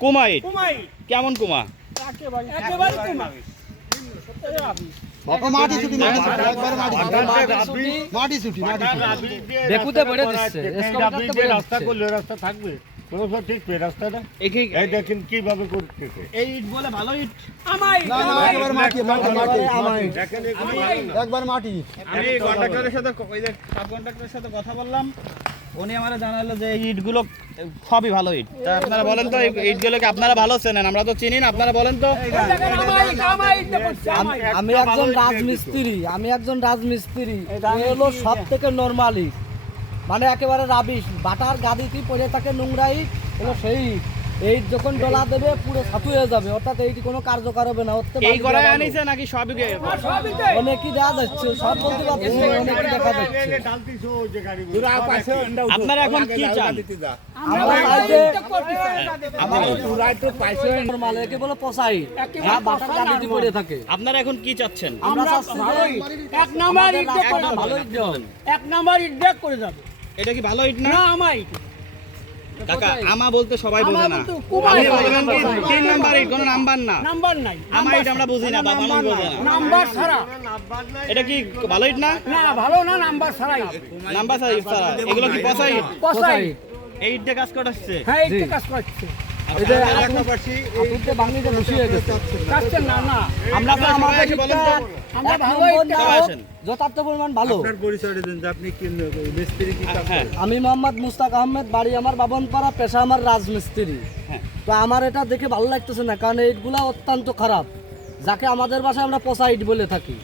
কুমাইট। কেমন কুমা? রাস্তা করলে রাস্তা থাকবে কোনো সব রাস্তাটা? এই দেখেন কীভাবে করতেছে। এই ইট বলে ভালো ইট। না না মাটি মাটি মাটি মাটি দেখেন এগুলো একবার মাটি। আমি কন্ট্রাক্টরের সাথে ওই যে সাব কন্ট্রাক্টরের সাথে কথা বললাম। উনি আমারে জানালো যে ইটগুলো সবই ভালো ইট। তা আপনারা বলেন তো এই ইটগুলোকে আপনারা ভালো চেনেন? আমরা তো চিনি না আপনারা বলেন তো। আমি একজন রাজমিস্ত্রি আমি একজন রাজমিস্ত্রি। হলো সব থেকে নর্মালি মানে একেবারে রাবিশ বাটার গাদিতে পড়ে থাকে নোংরাই হলো সেই এই যখন ডলা দেবে পুরো ছাতু হয়ে যাবে। অর্থাৎ এইটি কোনো কার্যকর হবে না। এই ভালো। আনিছে নাকি সবই অনেকই দেখা যাচ্ছে। সব বলতে পারছি অনেকই দেখা যাচ্ছে। ডালতিছো ওই যে গাড়ি আপনারা এখন কি চান? আমরা চাই যে আপনারা নর্মাল একে বলে পচাই যা বাটার গাদিতে পড়ে থাকে। আপনারা এখন কি চাচ্ছেন? আমরা চাচ্ছি এক নাম্বার এক নাম্বার ইট করে যাবে। এটা কি ভালো ইট না? না আমার ইট। কাকা আমা বলতে সবাই বোঝে না। তিন নাম্বার ইট কোনো নাম্বার না। নাম্বার নাই। আমা ইট আমরা বুঝি না বা মানুষ বোঝে না নাম্বার ছাড়া। এটা কি ভালো ইট না? না ভালো না নাম্বার ছাড়াই। নাম্বার ছাড়া ইট ছাড়া। এগুলো কি পচা ইট? পচাই এই ইট দিয়ে কাজ করাচ্ছে। হ্যাঁ ইটে কাজ করছে যে বসিয়ে ইটটা ইটটা। যথার্থ পরিমাণ ভালো। যে মিস্ত্রি কি হ্যাঁ। আমি মোহাম্মদ মুস্তাক আহমেদ বাড়ি আমার বাবনপাড়া পেশা আমার রাজমিস্ত্রি। হ্যাঁ। তো আমার এটা দেখে ভালো লাগতেছে না কারণ এই ইটগুলা অত্যন্ত খারাপ। যাকে আমাদের ভাষায় আমরা পচা ইট বলে থাকি।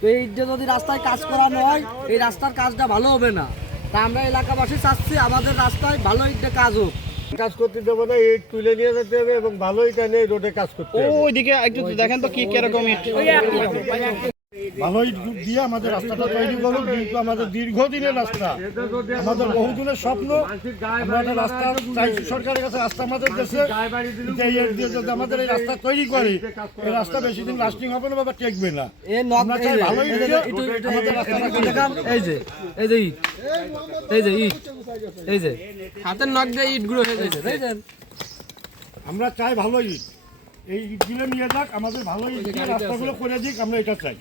তো এই ইট দিয়ে যদি রাস্তায় কাজ করানো হয় এই রাস্তার কাজটা ভালো হবে না। তা আমরা এলাকাবাসী চাচ্ছি আমাদের রাস্তায় ভালো ইট দিয়ে কাজ হোক। কাজ করতে দেবো না ইট তুলে নিয়ে যেতে হবে এবং ভালো ইটা এনে রোডে কাজ করতে ওইদিকে একটু দেখেন তো কি কীরকম ইট। ওই একই ভালো ইট দিয়ে আমাদের রাস্তাটা তৈরি করুক কিন্তু আমাদের দীর্ঘদিনের রাস্তা। আমাদের বহুদিনের স্বপ্ন আমরা একটা রাস্তা চাইছি সরকারের কাছে রাস্তা আমাদের দেশে। এই যদি আমাদের এই রাস্তা তৈরি করে এই রাস্তা বেশি দিন লাস্টিং হবে না বা টেকবে না। এই চাই যে, ভালো এই ইট যে, দিয়ে একটু- একটু- আমাদের রাস্তাটা একটু দেখান, এই যে এই যে ইট এই যে ইট এই যে। হাতের নখ দিয়ে ইটগুলো হয়ে গেছে আমরা চাই ভালো ইট এই ইটগুলো নিয়ে যাক আমাদের ভালো ইট রাস্তাগুলো করে দিক আমরা এটা চাই।